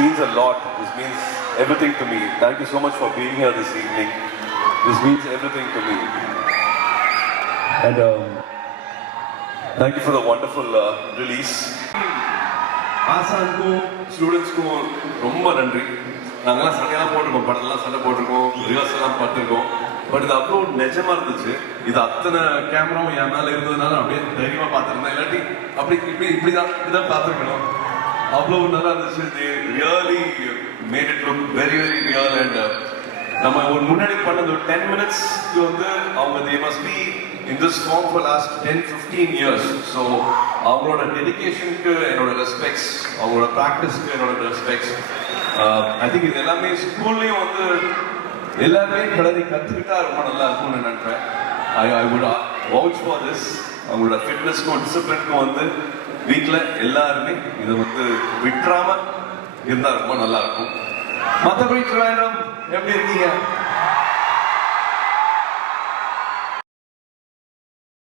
means a lot. This means everything to me. Thank you so much for being here this evening. This means everything to me. And thank you for the wonderful release. ஆசானுக்கும் ஸ்டூடெண்ட்ஸ்க்கும் ரொம்ப நன்றி. நாங்கள்லாம் சண்டையெல்லாம் போட்டிருக்கோம், படத்தெல்லாம் சண்டை போட்டிருக்கோம், ரிஹர்சல்லாம் பார்த்துருக்கோம். But இது அவ்வளோ நிஜமா இருந்துச்சு. இது அத்தனை கேமராவும் என் மேலே இருந்ததுனால அப்படியே தைரியமாக பார்த்துருந்தேன். இல்லாட்டி அப்படி இப்படிதான் பார்த்துருக்கணும். அவ்வளோ நல்லா இருந்துச்சு. they really made it look very very real. And நம்ம ஒரு முன்னாடி பண்ணது ஒரு 10 மினிட்ஸ்க்கு வந்து அவங்க they must be in this form for last 10-15 years. So அவங்களோட டெடிகேஷனுக்கு என்னோட ரெஸ்பெக்ட்ஸ், அவங்களோட ப்ராக்டிஸ்க்கு என்னோட ரெஸ்பெக்ட்ஸ். ஐ திங்க் இது எல்லாமே ஸ்கூல்லையும் வந்து எல்லாருமே கடனை கற்றுக்கிட்டா ரொம்ப நல்லா இருக்கும்னு நினைப்பேன். I would vouch for this. அவங்களோட ஃபிட்னஸ்க்கும் டிசிப்ளினுக்கும் வந்து வீட்டில் எல்லாருமே இதை வந்து விட்டுறாம இருந்தால் ரொம்ப நல்லா இருக்கும். மற்றபடி எப்படி இருக்கீங்க?